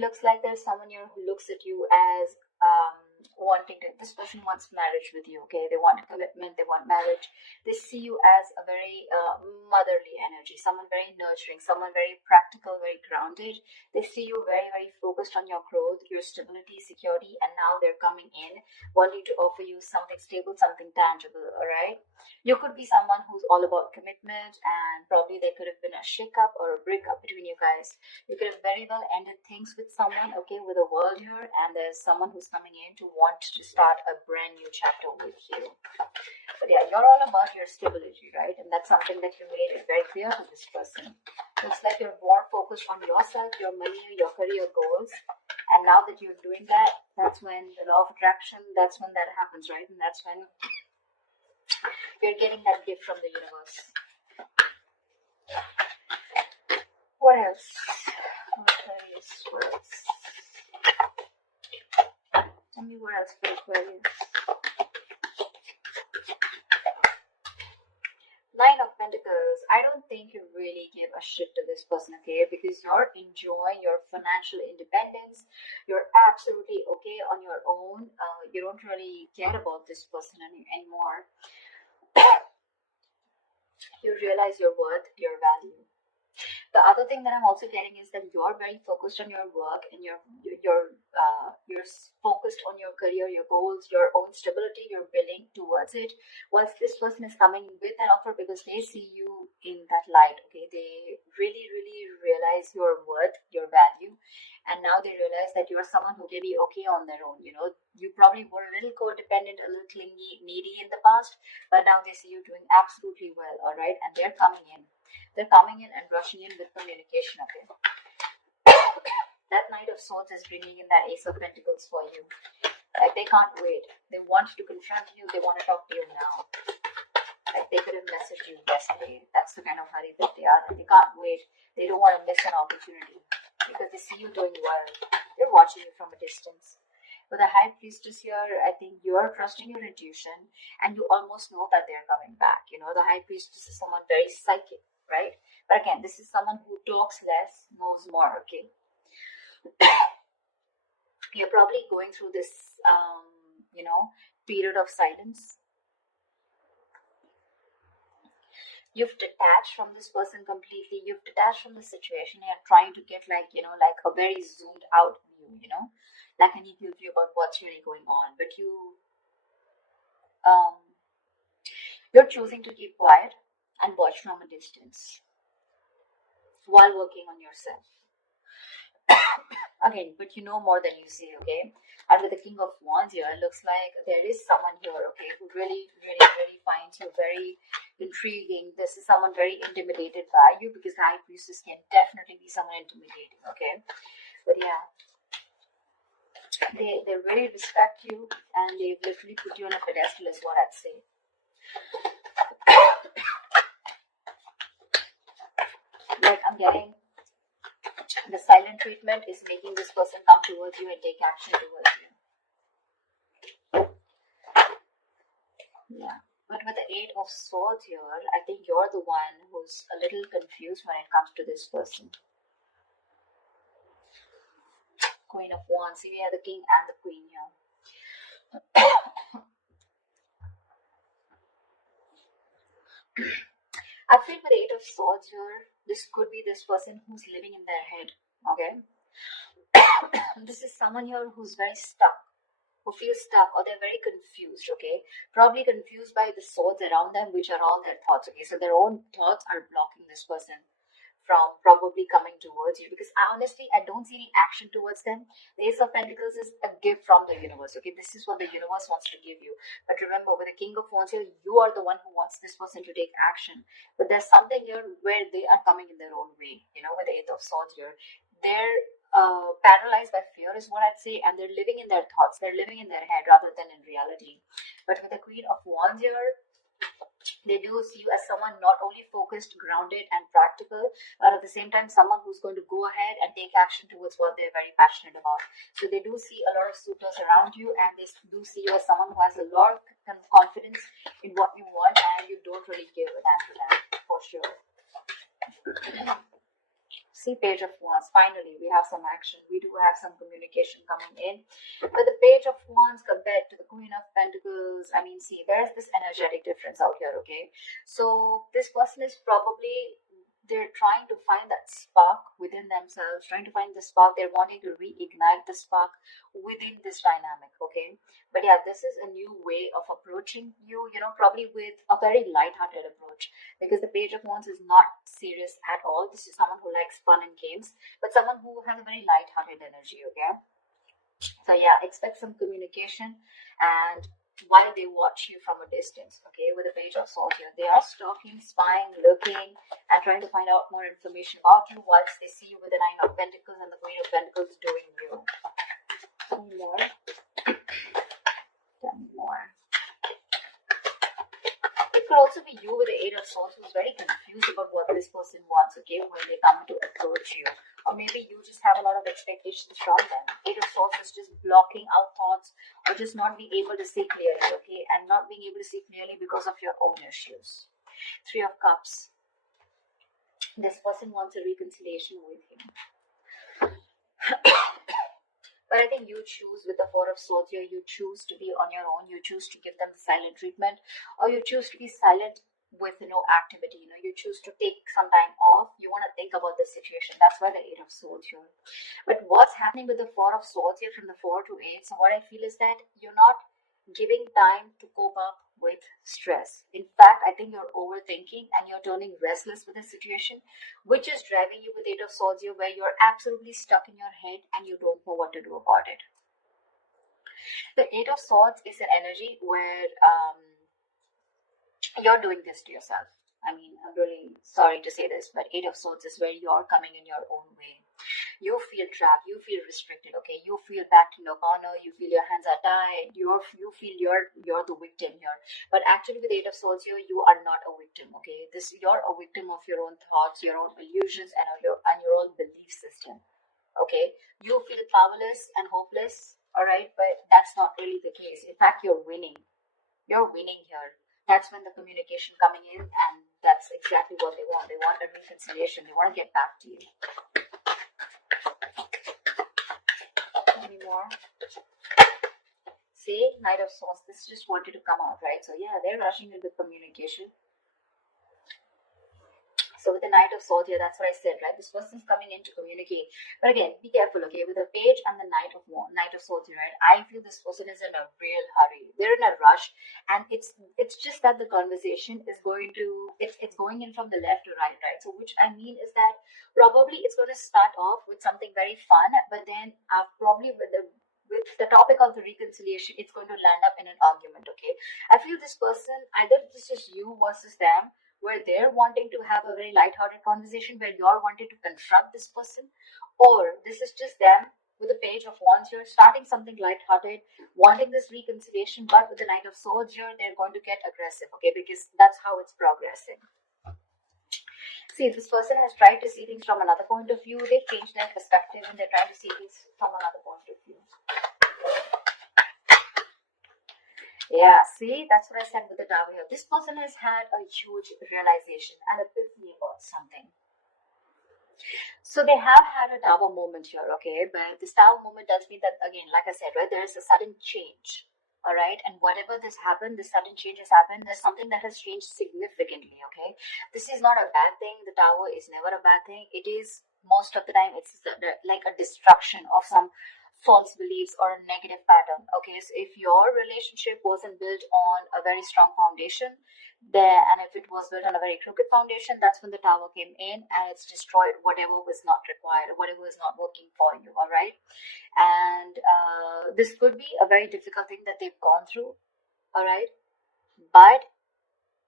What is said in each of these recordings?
looks like there's someone here who looks at you as wanting to, this person wants marriage with you, okay? They want a commitment, they want marriage. They see you as a very motherly energy, someone very nurturing, someone very practical, very grounded. They see you very, very focused on your growth, your stability, security, and now they're coming in wanting to offer you something stable, something tangible, all right? You could be someone who's all about commitment, and probably there could have been a shake-up or a breakup between you guys. You could have very well ended things with someone, okay, with a world here, and there's someone who's coming in to want to start a brand new chapter with you. But yeah, you're all about your stability, right? And that's something that you made it very clear to this person. Looks like you're more focused on yourself, your money, your career goals. And now that you're doing that, that's when the law of attraction, that's when that happens, right? And that's when you're getting that gift from the universe. What else? Aquarius, what else? Tell me what else for Aquarius. Nine of Pentacles. I don't think you really give a shit to this person, okay? Because you're enjoying your financial independence. You're absolutely okay on your own. You don't really care about this person anymore. You realize your worth, your value. The other thing that I'm also getting is that you're very focused on your work, and you're focused on your career, your goals, your own stability. You're building towards it. Whilst this person is coming with an offer because they see you in that light. Okay, they really, really realize your worth, your value, and now they realize that you're someone who can be okay on their own. You know, you probably were a little codependent, a little clingy, needy in the past, but now they see you doing absolutely well. All right, and they're coming in. They're coming in and rushing in with communication, okay? That Knight of Swords is bringing in that Ace of Pentacles for you. Like, they can't wait. They want to confront you. They want to talk to you now. Like, they could have messaged you yesterday. That's the kind of hurry that they are. And they can't wait. They don't want to miss an opportunity because they see you doing well. They're watching you from a distance. With the High Priestess here, I think you're trusting your intuition, and you almost know that they're coming back. You know, the High Priestess is someone very psychic, right? But again, this is someone who talks less, knows more, okay? You're probably going through this, period of silence. You've detached from this person completely. You've detached from the situation. You're trying to get like a very zoomed out view, like an equal view about what's really going on. But you're choosing to keep quiet and watch from a distance while working on yourself. Again, but you know more than you see, okay? And with the King of Wands here, it looks like there is someone here, okay, who really, really, really finds you very intriguing. This is someone very intimidated by you, because the High Priestess can definitely be someone intimidating, okay? But yeah, they really respect you, and they've literally put you on a pedestal is what I'd say. Like, I'm getting the silent treatment is making this person come towards you and take action towards you. Yeah. But with the Eight of Swords here, I think you're the one who's a little confused when it comes to this person. Queen of Wands. So you have the King and the Queen here. I feel with the Eight of Swords here, this could be this person who's living in their head, okay? This is someone here who's very stuck, who feels stuck, or they're very confused, okay? Probably confused by the swords around them, which are all their thoughts, okay? So their own thoughts are blocking this person from probably coming towards you, because I don't see any action towards them. The Ace of Pentacles is a gift from the universe, okay? This is what the universe wants to give you. But remember, with the King of Wands here, you are the one who wants this person to take action. But there's something here where they are coming in their own way, with the Eight of Swords here. They're paralyzed by fear is what I'd say, and they're living in their thoughts. They're living in their head rather than in reality. But with the Queen of Wands here, they do see you as someone not only focused, grounded, and practical, but at the same time, someone who's going to go ahead and take action towards what they're very passionate about. So they do see a lot of suitors around you, and they do see you as someone who has a lot of confidence in what you want, and you don't really give a damn to that, for sure. See, Page of Wands. Finally, we have some action. We do have some communication coming in. But the Page of Wands compared to the Queen of Pentacles, I mean, see, there's this energetic difference out here, okay? So this person is probably, they're trying to find that spark within themselves, trying to find the spark. They're wanting to reignite the spark within this dynamic, okay? But yeah, this is a new way of approaching you, probably with a very light-hearted approach, because the Page of Wands is not serious at all. This is someone who likes fun and games, but someone who has a very light-hearted energy, okay? So yeah, expect some communication, and while they watch you from a distance, okay, with the Page of Swords here, they are stalking, spying, looking, and trying to find out more information about you, whilst they see you with the Nine of Pentacles and the Queen of Pentacles doing you. Tell me more. Tell me more. It could also be you with the Eight of Swords who's very confused about what this person wants, okay, when they come to approach you. Or maybe you just have a lot of expectations from them. Eight of Swords is just blocking out thoughts, or just not being able to see clearly, okay, and not being able to see clearly because of your own issues. Three of Cups. This person wants a reconciliation with you. But I think you choose with the Four of Swords here, you choose to be on your own, you choose to give them the silent treatment, or you choose to be silent with no activity, you choose to take some time off, you want to think about the situation. That's why the Eight of Swords here. But what's happening with the Four of Swords here from the 4 to 8, so what I feel is that you're not giving time to cope up with stress. In fact, I think you're overthinking and you're turning restless with the situation, which is driving you with Eight of Swords here, where you're absolutely stuck in your head and you don't know what to do about it. The Eight of Swords is an energy where you're doing this to yourself. I mean, I'm really sorry to say this, but Eight of Swords is where you're coming in your own way. You feel trapped, you feel restricted, okay? You feel backed in a corner, you feel your hands are tied, you feel you're the victim here. But actually with Eight of Swords here, you are not a victim, okay? You're a victim of your own thoughts, your own illusions, and your own belief system, okay? You feel powerless and hopeless, all right? But that's not really the case. In fact, you're winning. You're winning here. That's when the communication coming in, and that's exactly what they want. They want a reconciliation. They want to get back to you. Any more? See, Knight of Swords. This just wanted to come out, right? So yeah, they're rushing into communication. So with the Knight of Swords here, that's what I said, right? This person's coming in to communicate. But again, be careful, okay? With the Page and the Knight of Swords here, right? I feel this person is in a real hurry. They're in a rush, and it's just that the conversation is going to, it's going in from the left to right? So which I mean is that probably it's going to start off with something very fun, but then probably with the topic of the reconciliation, it's going to land up in an argument, okay? I feel this person, either this is you versus them, where they're wanting to have a very light-hearted conversation, where you're wanting to confront this person, or this is just them with the Page of Wands here, starting something light-hearted, wanting this reconciliation, but with the Knight of Swords here, they're going to get aggressive, okay, because that's how it's progressing. See, this person has tried to see things from another point of view. They've changed their perspective, and they're trying to see things from another point of view. Yeah, see, that's what I said with the Tower here. This person has had a huge realization and epiphany about something. So they have had a Tower moment here, okay? But this Tower moment does mean that, again, like I said, right, there is a sudden change, all right? And whatever this happened, the sudden change has happened, there's something that has changed significantly, okay? This is not a bad thing. The Tower is never a bad thing. It is, most of the time, it's like a destruction of some false beliefs or a negative pattern, okay? So if your relationship wasn't built on a very strong foundation there, and if it was built on a very crooked foundation, that's when the Tower came in and it's destroyed whatever was not required, whatever was not working for you, all right? And this could be a very difficult thing that they've gone through, all right? But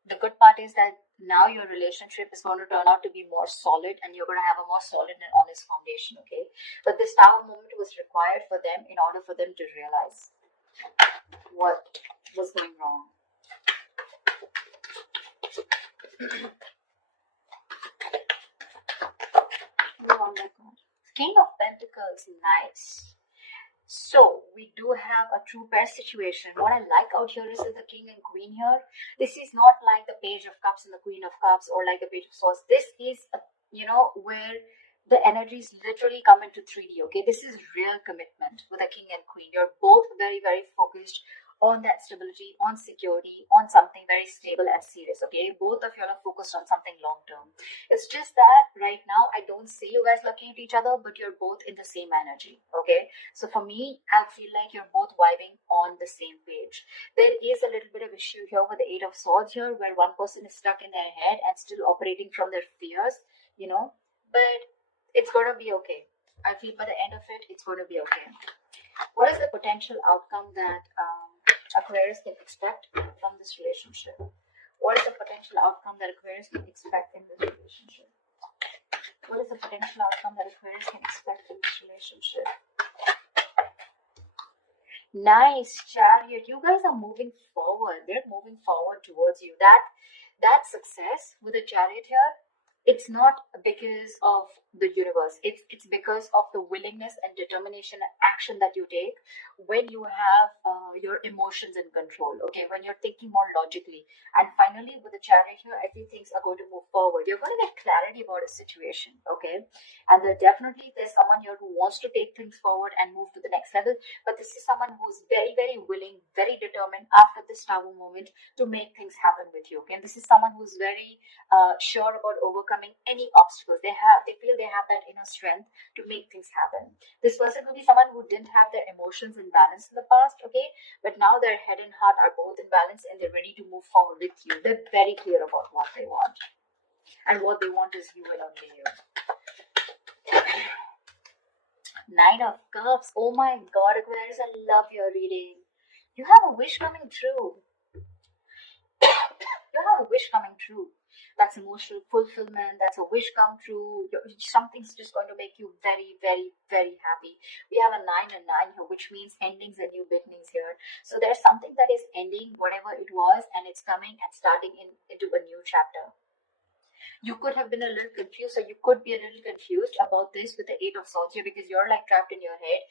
the good part is that now your relationship is going to turn out to be more solid, and you're going to have a more solid and honest foundation, okay? But this Tower moment was required for them in order for them to realize what was going wrong. King of Pentacles, nice. So we do have a true pair situation. What I like out here is the King and Queen here. This is not like the Page of Cups and the Queen of Cups, or like the Page of Swords. This is, where the energies literally come into 3D, okay? This is real commitment with a king and queen. You're both very, very focused on that stability, on security, on something very stable and serious, okay? Both of you are focused on something long term. It's just that right now, I don't see you guys looking at each other, but you're both in the same energy, okay? So for me, I feel like you're both vibing on the same page. There is a little bit of issue here with the Eight of Swords here, where one person is stuck in their head and still operating from their fears, you know, but it's going to be okay. I feel by the end of it, it's going to be okay. What is the potential outcome that Aquarius can expect from this relationship? What is the potential outcome that Aquarius can expect in this relationship? What is the potential outcome that Aquarius can expect in this relationship? Nice, Chariot. You guys are moving forward. They're moving forward towards you. That success with the Chariot here, it's not because of the universe. It's because of the willingness and determination and action that you take when you have your emotions in control, okay? When you're thinking more logically. And finally, with the Chariot here, I think things are going to move forward. You're going to get clarity about a situation, okay? And there's someone here who wants to take things forward and move to the next level. But this is someone who's very, very willing, very determined after this Tower moment to make things happen with you, okay? And this is someone who's very sure about overcoming any obstacles. They feel they have that inner strength to make things happen. This person will be someone who didn't have their emotions in balance in the past, okay? But now their head and heart are both in balance and they're ready to move forward with you. They're very clear about what they want. And what they want is you and only you. Nine of Cups. Oh my God, Aquarius, I love your reading. You have a wish coming true. You have a wish coming true. That's emotional fulfillment. That's a wish come true. Something's just going to make you very, very, very happy. We have a 9 and 9 here, which means endings and new beginnings here. So there's something that is ending, whatever it was, and it's coming and starting into a new chapter. You could have been a little confused, or you could be a little confused about this with the Eight of Swords here, because you're like trapped in your head.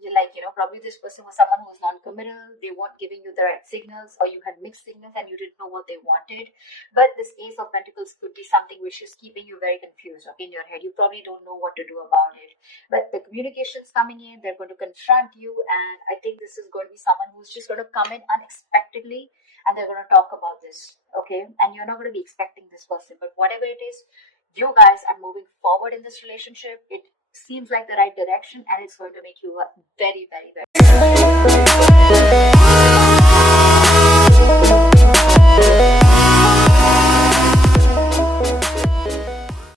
You're like, probably this person was someone who was non-committal. They weren't giving you the right signals, or you had mixed signals and you didn't know what they wanted. But this Ace of Pentacles could be something which is keeping you very confused, okay, in your head. You probably don't know what to do about it. But the communication's coming in. They're going to confront you, and I think this is going to be someone who's just going to come in unexpectedly, and they're going to talk about this, okay? And you're not going to be expecting this person, but whatever it is, you guys are moving forward in this relationship. It seems like the right direction, and it's going to make you very, very, very